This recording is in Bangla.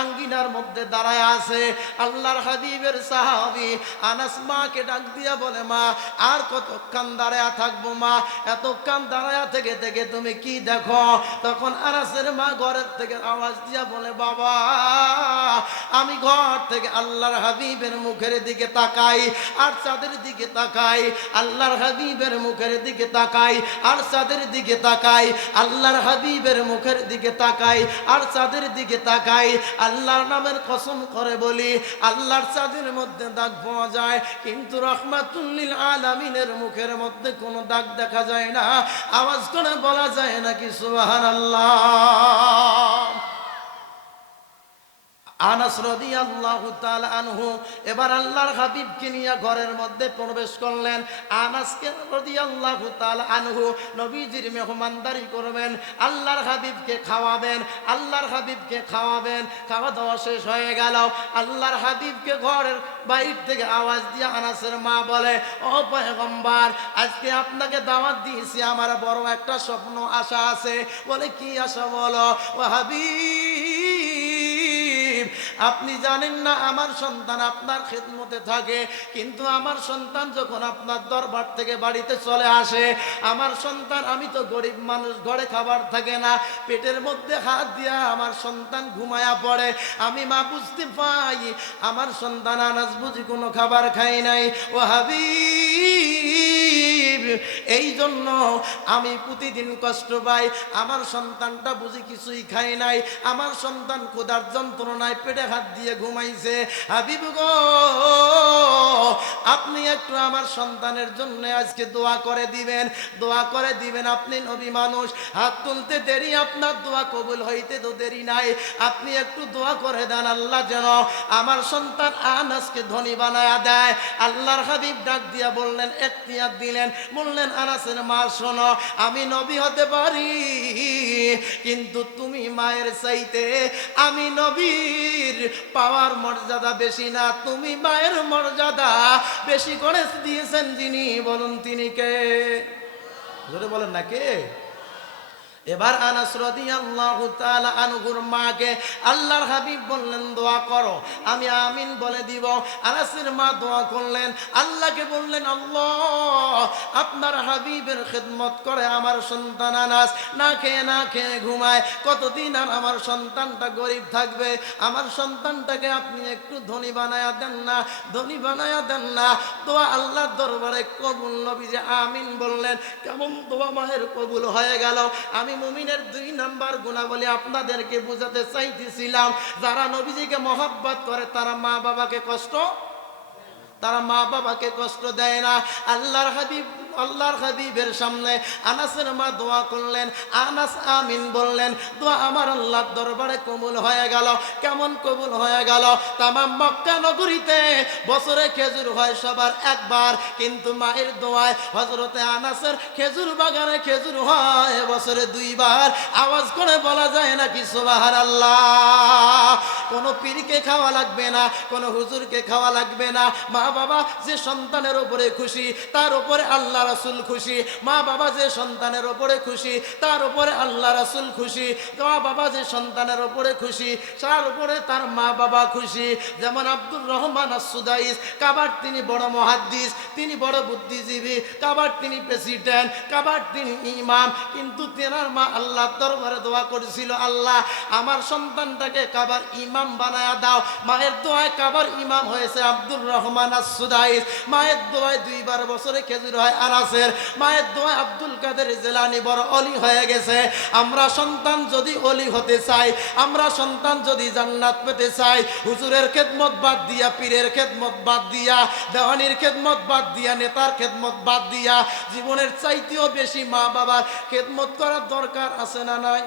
আঙ্গিনার মধ্যে দাঁড়ায় আছে। আল্লাহর হাবিবের সাহাবী আনাস মাকে ডাক দিয়া বলে, মা আর কতক্ষণ দাঁড়ায়া থাকবো মা, এতক্ষণ দাঁড়ায়া থেকে থেকে তুমি কি দেখো? তখন আনাসের মা ঘরের থেকে আওয়াজ দিয়া বলে, বাবা আমি ঘর থেকে আল্লাহর হাবিবের মুখের দিকে তাকাই আর চাঁদের দিকে তাকাই, আল্লাহর হাবিবের মুখের দিকে তাকাই আর চাঁদের দিকে তাকাই, আল্লাহর হাবিবের মুখের দিকে তাকাই আর চাঁদের দিকে তাকাই। আল্লাহর নামের কসম করে বলি আল্লাহর চাঁদের মধ্যে দাগ পাওয়া যায়, কিন্তু রহমাতুল লিল আলামিনের মুখের মধ্যে কোনো দাগ দেখা যায় না। আওয়াজ করে বলা যায় নাকি সুবহানাল্লাহ? আনাস রাদিয়াল্লাহু তাআলা আনহু এবার আল্লাহর হাবিবকে নিয়ে ঘরের মধ্যে প্রবেশ করলেন। আনাসকে রাদিয়াল্লাহু তাআলা আনহু নবীজির মেহমানদারি করবেন, আল্লাহর হাবিবকে খাওয়াবেন, আল্লাহর হাবিবকে খাওয়াবেন। খাওয়া দাওয়া শেষ হয়ে গেল, আল্লাহর হাবিবকে ঘরের বাইরে থেকে আওয়াজ দিয়ে আনাসের মা বলে, ও পয়গম্বর আজকে আপনাকে দাওয়াত দিয়েছি, আমার বড় একটা স্বপ্ন আশা আছে। বলে কি আশা? বলো। ও হাবিব আপনি জানেন না আমার সন্তান আপনার খেদমতে থাকে, কিন্তু আমার সন্তান যখন আপনার দরবার থেকে বাড়িতে চলে আসে, আমার সন্তান, আমি তো গরিব মানুষ, ঘরে খাবার থাকে না, পেটের মধ্যে হাত দিয়া আমার সন্তান ঘুমায়া পড়ে। আমি মা বুঝতে পাই আমার সন্তান আনাস বুঝি কোনো খাবার খায় নাই। ও হাবিব এই জন্য আমি প্রতিদিন কষ্ট পাই, আমার সন্তানটা বুঝি কিছুই খায় নাই, আমার সন্তান ক্ষুধার যন্ত্রণায় পেটে হাত দিয়ে ঘুমাইছে। হাবিব গো আপনি একটু আমার সন্তানের জন্য আজকে দোয়া করে দিবেন, দোয়া করে দিবেন। আপনি নবী মানুষ, হাত তুলতে দেরি, আপনার দোয়া কবুল হইতে তো দেরি নাই, আপনি একটু দোয়া করে দেন আল্লাহ যেন আমার সন্তান আনাসকে ধনী বানায়া দেয়। আল্লাহর হাবিব ডাক দিয়া বললেন, এখতিয়ার দিলেন, বললেন আনাসের মা শোনো, আমি নবী হতে পারি কিন্তু তুমি মায়ের চাইতে আমি নবীর পাওয়ার মর্যাদা বেশি না, তুমি মায়ের মর্যাদা বেশি করে দিয়েছেন যিনি, বলুন তিনি কে? জোরে বলেন না কে? এবার আনাস রাদিয়াল্লাহু তাআলা আনহুর মাকে আল্লাহর হাবিব বললেন দোয়া করো, আমি আমিন বলে দিব। আনাসের মা দোয়া করলেন, আল্লাহকে বললেন, আল্লাহ আপনার হাবিবের খেদমত করে আমার সন্তান আনাস না খেয়ে ঘুমায়, কতদিন আর আমার সন্তানটা গরিব থাকবে? আমার সন্তানটাকে আপনি একটু ধনী বানায়া দেন না, ধনী বানায়া দেন না। দোয়া আল্লাহর দরবারে কবুল। নবী যে আমিন বললেন, কেমন দোয়া মায়ের কবুল হয়ে গেল। আমি মুমিনের 2 নাম্বার গুণাবলী আপনাদেরকে বুঝাতে চাইতেছিলাম। যারা নবীজিকে মহব্বত করে তারা মা বাবাকে কষ্ট দেয় না। আল্লাহর হাবিবের সামনে আনাসের মা দোয়া করলেন, আনাস আমিন বললেন, দোয়া আমার আল্লাহর দরবারে কবুল হয়ে গেল। কেমন কবুল হয়ে গেল? তামাম মক্কা নগরীতে বছরে খেজুর হয় সবার একবার, কিন্তু মায়ের দোয়ায় হযরতে আনাসের খেজুর বাগানে খেজুর হয় বছরে 2 বার। আওয়াজ করে বলা যায় নাকি সুবহানাল্লাহ? কোনো পীরকে খাওয়া লাগবে না, কোনো হুজুরকে খাওয়া লাগবে না। মা বাবা যে সন্তানের উপরে খুশি তার উপরে আল্লাহ রাসূল খুশি, মা বাবা যে সন্তানের উপরে খুশি তার উপরে আল্লাহ রাসূল খুশি, মা বাবা যে সন্তানের উপরে খুশি তার উপরে তার মা বাবা খুশি। যেমন আব্দুর রহমান আস-সুদাইস, কাবার তিনি বড় মুহাদ্দিস, তিনি বড় বুদ্ধিজীবী, কাবার তিনি প্রেসিডেন্ট, কাবার তিনি ইমাম, কিন্তু তেনার মা আল্লাহর দরবারে দোয়া করেছিল, আল্লাহ আমার সন্তানটাকে কাবার ইমাম বানায়া দাও। মায়ের দোয়ায় কাবার ইমাম হয়েছে আব্দুর রহমান আস-সুদাইস। মায়ের দোয়ায় 2 বার বছরে খেজুর হয় আনাসের। মায়ের দোয়ায় আব্দুল কাদের জিলানী বড় অলি হয়ে গেছে। আমরা সন্তান যদি অলি হতে চাই, আমরা সন্তান যদি জান্নাত পেতে চাই, হুজুরের খেদমত বাদ দিয়া, পীরের খেদমত বাদ দিয়া, দেওয়ানির খেদমত বাদ দিয়া, নেতার খেদমত বাদ দিয়া জীবনের চাইতেও বেশি মা বাবার খেদমত করার দরকার আছে না নাই?